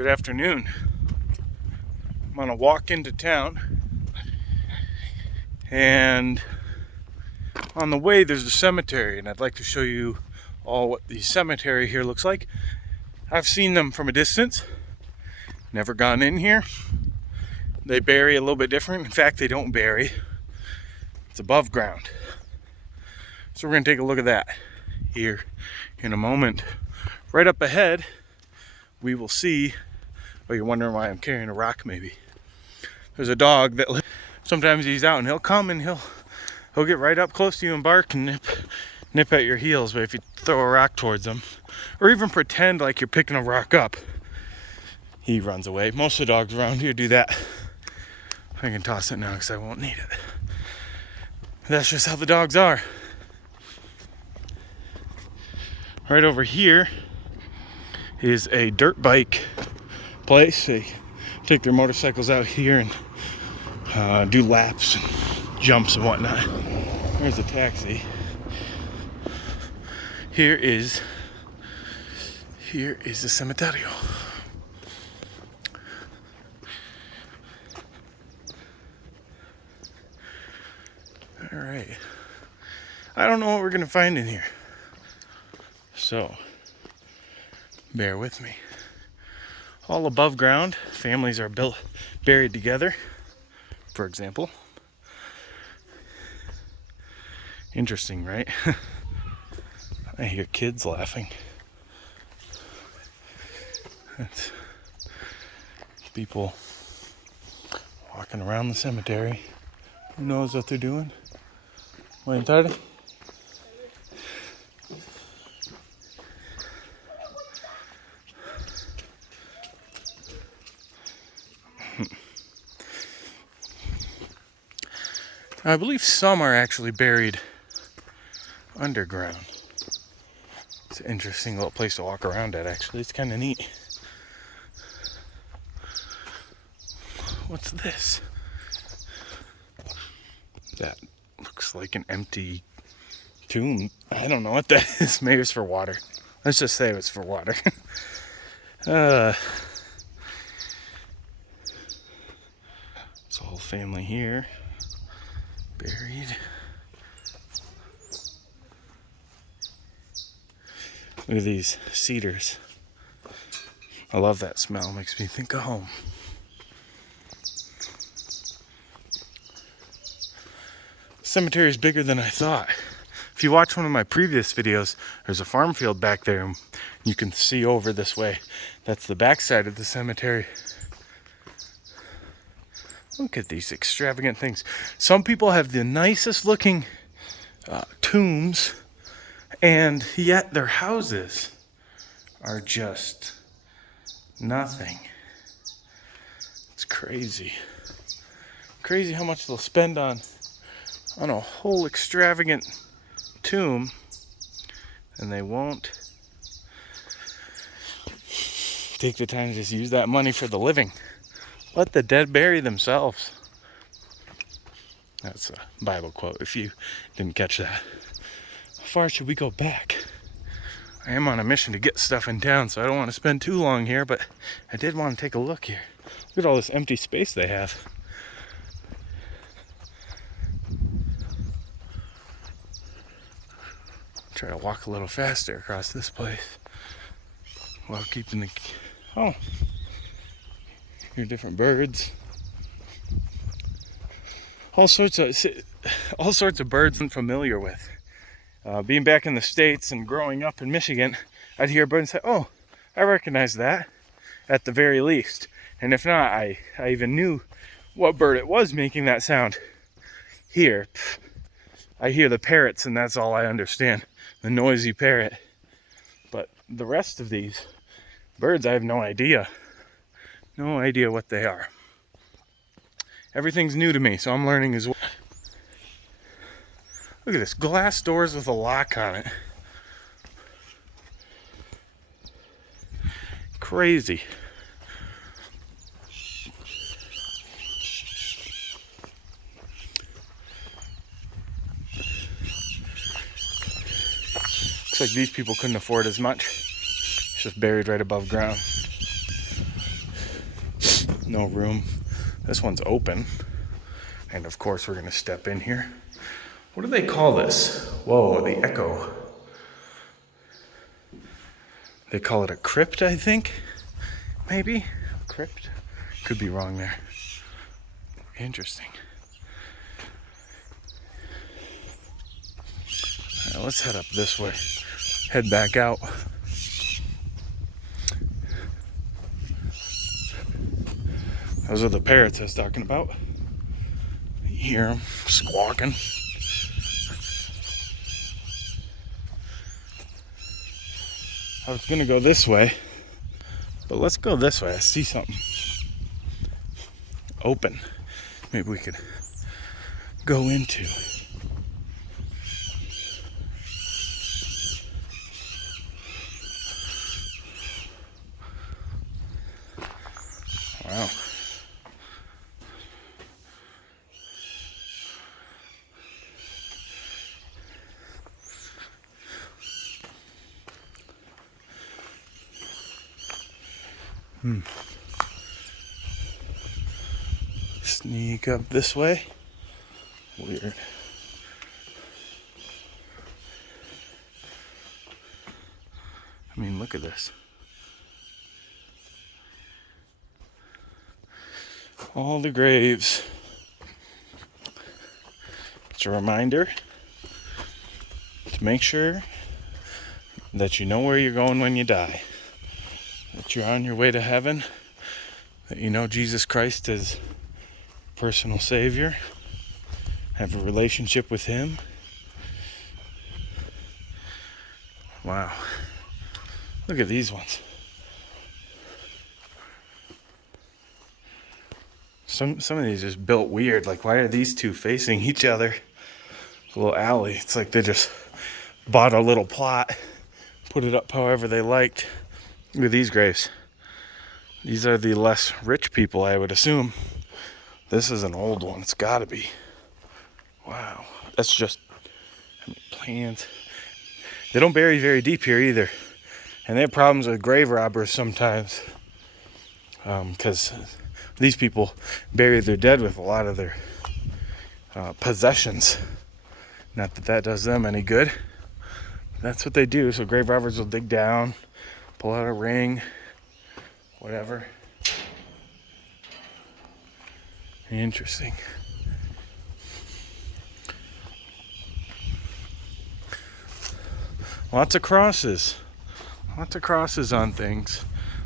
Good afternoon. I'm on a walk into town, and on the way there's a cemetery, and I'd like to show you all what the cemetery here looks like. I've seen them from a distance, never gone in here. They bury a little bit different. In fact, they don't bury. It's above ground. So we're going to take a look at that here in a moment. Right up ahead, we will see, oh, you're wondering why I'm carrying a rock maybe. There's a dog that sometimes he's out and he'll come and he'll get right up close to you and bark and nip at your heels. But if you throw a rock towards him, or even pretend like you're picking a rock up, he runs away. Most of the dogs around here do that. I can toss it now because I won't need it. That's just how the dogs are. Right over here is a dirt bike place. They take their motorcycles out here and do laps and jumps and whatnot. There's a taxi. Here is the cementerio. All right. I don't know what we're gonna find in here, so bear with me. All above ground. Families are buried together, for example. Interesting, right? I hear kids laughing. That's people walking around the cemetery. Who knows what they're doing? Buenas tardes. I believe some are actually buried underground. It's an interesting little place to walk around at, actually. It's kind of neat. What's this? That looks like an empty tomb. I don't know what that is. Maybe it's for water. Let's just say it was for water. It's a whole family here. Buried. Look at these cedars. I love that smell. Makes me think of home. Cemetery is bigger than I thought. If you watch one of my previous videos, there's a farm field back there, and you can see over this way. That's the backside of the cemetery. Look at these extravagant things. Some people have the nicest looking tombs, and yet their houses are just nothing. It's crazy. Crazy how much they'll spend on a whole extravagant tomb, and they won't take the time to just use that money for the living. Let the dead bury themselves. That's a Bible quote, if you didn't catch that. How far should we go back? I am on a mission to get stuff in town, so I don't want to spend too long here, but I did want to take a look here. Look at all this empty space they have. Try to walk a little faster across this place while keeping the... Oh, here are different birds. All sorts of birds I'm familiar with. Being back in the States and growing up in Michigan, I'd hear a bird and say, "Oh, I recognize that," at the very least. And if not, I even knew what bird it was making that sound. Here, I hear the parrots, and that's all I understand. The noisy parrot. But the rest of these birds, I have no idea. No idea what they are. Everything's new to me, so I'm learning as well. Look at this, glass doors with a lock on it. Crazy. Looks like these people couldn't afford as much. It's just buried right above ground. No room. This one's open. And of course we're gonna step in here. What do they call this? Whoa, the echo. They call it a crypt, I think. Maybe? Crypt? Could be wrong there. Interesting. All right, let's head up this way. Head back out. Those are the parrots I was talking about. You hear them squawking. I was gonna go this way, but let's go this way. I see something open. Maybe we could go into. Wow. Sneak up this way. Weird. I mean, look at this. All the graves. It's a reminder to make sure that you know where you're going when you die. That you're on your way to heaven. That you know Jesus Christ is personal Savior. Have a relationship with Him. Wow. Look at these ones. Some of these just built weird. Like, why are these two facing each other? A little alley. It's like they just bought a little plot, put it up however they liked. Look at these graves. These are the less rich people, I would assume. This is an old one. It's got to be. Wow. That's just plants. They don't bury very deep here either. And they have problems with grave robbers sometimes. Because these people bury their dead with a lot of their possessions. Not that that does them any good. That's what they do. So grave robbers will dig down, pull out a ring, whatever. Interesting. Lots of crosses. Lots of crosses on things.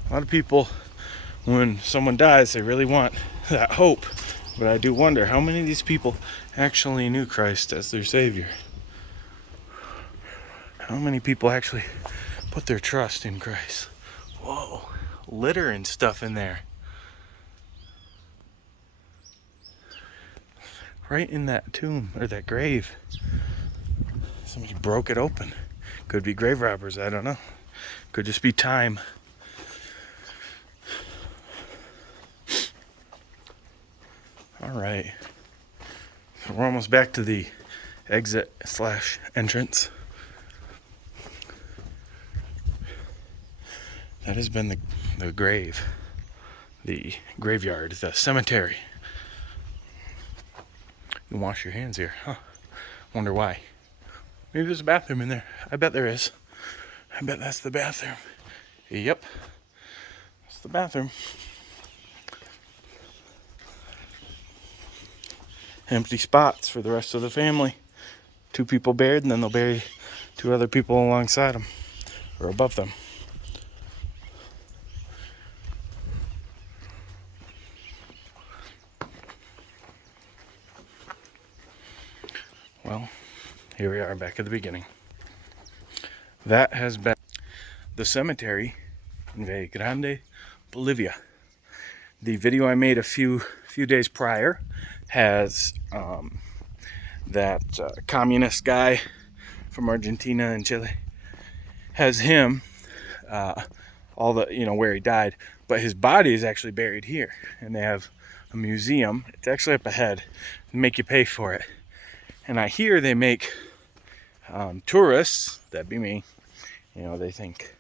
A lot of people, when someone dies, they really want that hope. But I do wonder how many of these people actually knew Christ as their Savior. How many people actually put their trust in Christ? Whoa, litter and stuff in there. Right in that tomb, or that grave. Somebody broke it open. Could be grave robbers, I don't know. Could just be time. Alright. So we're almost back to the exit/entrance. That has been the grave. The graveyard, the cemetery. You can wash your hands here, huh? Wonder why. Maybe there's a bathroom in there. I bet there is. I bet that's the bathroom. Yep. That's the bathroom. Empty spots for the rest of the family. 2 people buried, and then they'll bury 2 other people alongside them. Or above them. Well, here we are back at the beginning. That has been the cemetery in Valle Grande, Bolivia. The video I made a few days prior has that communist guy from Argentina and Chile. Has him, all the, where he died, but his body is actually buried here. And they have a museum. It's actually up ahead. They make you pay for it. And I hear they make tourists, that'd be me, they think,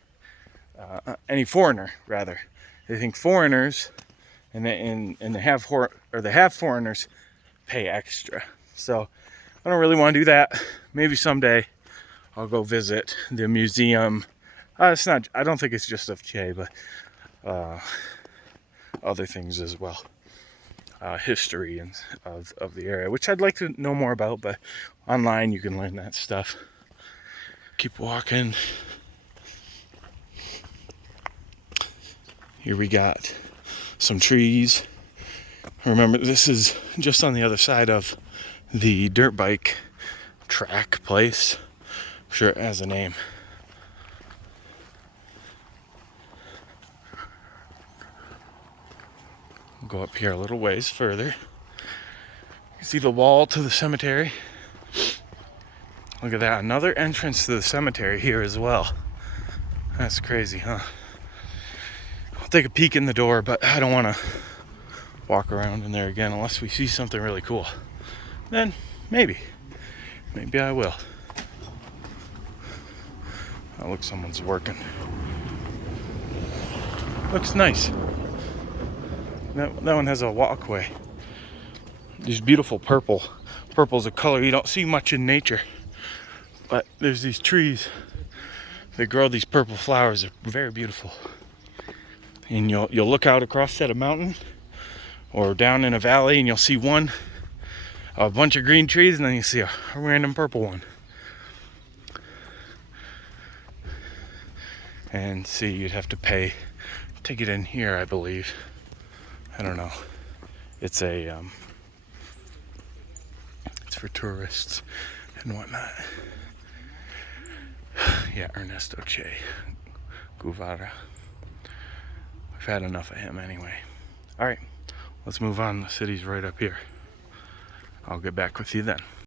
any foreigner, rather. They think foreigners and the half foreigners pay extra. So I don't really want to do that. Maybe someday I'll go visit the museum. It's not. I don't think it's just of Che, but other things as well. History and of the area, which I'd like to know more about, but online you can learn that stuff. Keep walking. Here we got some trees. Remember, this is just on the other side of the dirt bike track place. I'm sure it has a name. We'll go up here a little ways further. You can see the wall to the cemetery. Look at that, another entrance to the cemetery here as well. That's crazy, huh? I'll take a peek in the door, but I don't want to walk around in there again unless we see something really cool. Then maybe I will. Oh, look, someone's working. Looks nice. That one has a walkway. These beautiful purple. Purple's a color you don't see much in nature. But there's these trees that grow these purple flowers. They're very beautiful. And you'll look out across at a mountain or down in a valley, and you'll see a bunch of green trees, and then you see a random purple one. And see, you'd have to pay to get in here, I believe. I don't know. It's it's for tourists and whatnot. Yeah, Ernesto Che Guevara. We've had enough of him anyway. All right, let's move on. The city's right up here. I'll get back with you then.